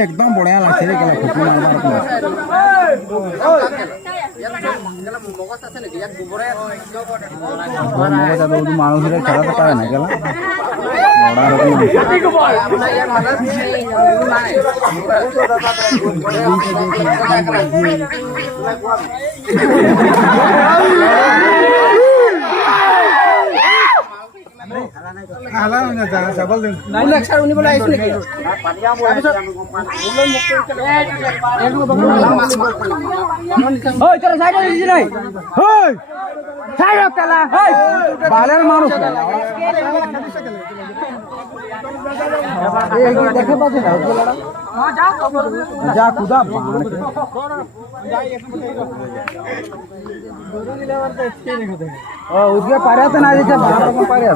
एकदम बढ़िया लगছে रे কেলা খুব মারবার কোনো মানুষের খেলাতে পারে না কেলা বালের মানুষ দেখে পাচ্ছে না যা কুদা उसके पारे तो ना जैसे बाहर को पारे